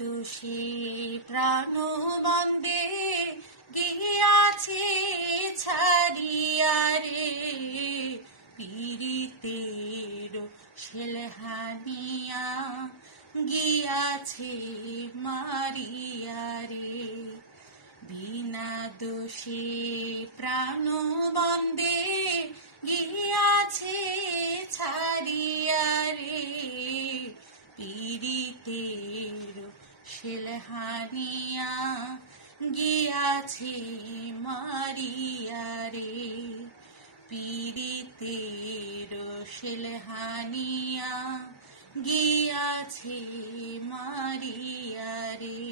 দোষে প্রাণ বন্দে গিয়াছে ছাড়িয়া রে, পীড়িতের শেলহানিয়া গিয়াছে মারিয়া রে। বিনা দোষে প্রাণ বন্দে গিয়াছে ছাড়িয়া রে, পীড়িতের শেলহানিয়া গিয়াছে মারিয়া রে, পীড়িতের শেলহানিয়া গিয়াছে মারিয়া রে।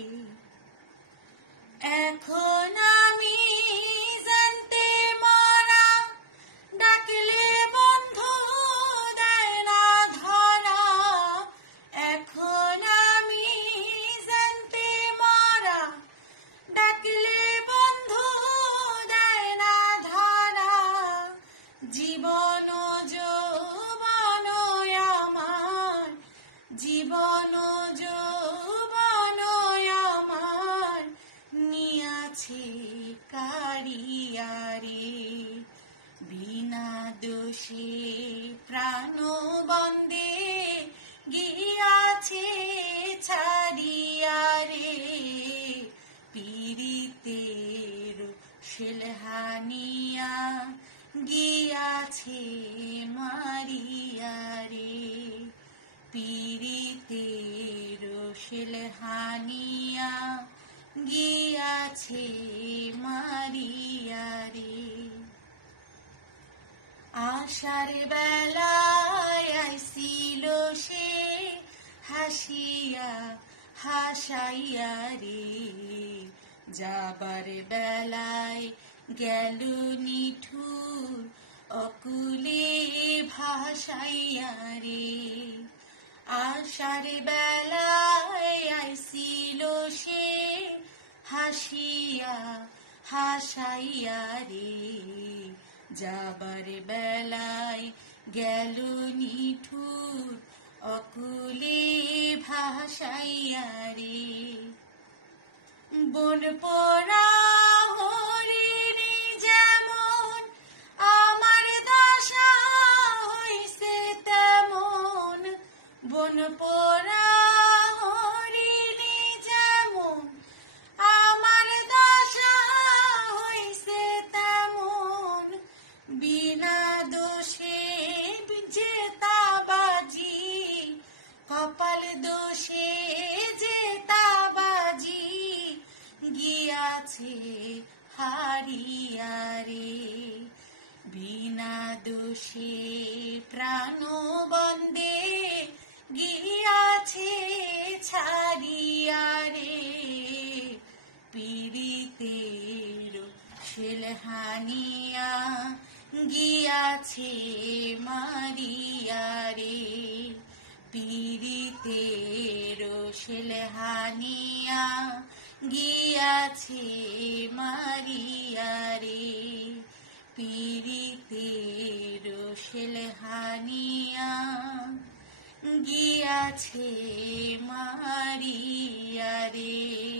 এখন আমি জানতে মরা, ডাকলে বন্ধু দেয় না ধরা। এখন আমি জানতে মরা, ডাকলে বন্ধু দেয় না ধরা। জীবন যৌবন আমার, জীবন যৌবন আমার নিয়াছে কাড়িয়া রে। বিনা দোষে প্রাণ বন্দে গিয়াছে ছাড়িয়া রে, পীড়িতের শেলহানিয়া গিয়াছে মারিয়া রে, পীড়িতের শেলহানিয়া গিয়াছে মারিয়া রে। আশার বেলায় আইছিল সে হাসিয়া হাসাইয়া রে, যাবার বেলায় গেল নিঠুর অকুলে ভাসাইয়া রে। আশার বেলায় আইছিল সে হাসিয়া হাসাইয়া রে, যাবার বেলায় গেল নিঠুর অকুলে ভাসাইয়া রে। বন পোড়া হরিণী যেমন আমার দশা হইছে তেমন, বন পোড়া হরিণী যেমন আমার দশা হইছে তেমন। বিনা দোষে জেতাবাজি, কপাল দোষে জেতাবাজি গিয়াছে হারিয়া রে। বিনা দোষে প্রাণ বন্দে গিয়াছে ছাড়িয়া রে, পীড়িতের শেলহানিয়া গিয়াছে মারিয়া রে, পীড়িতের শেলহানিয়া গিয়াছে মারিয়া রে, পীড়িতের শেলহানিয়া গিয়াছে মারিয়া রে।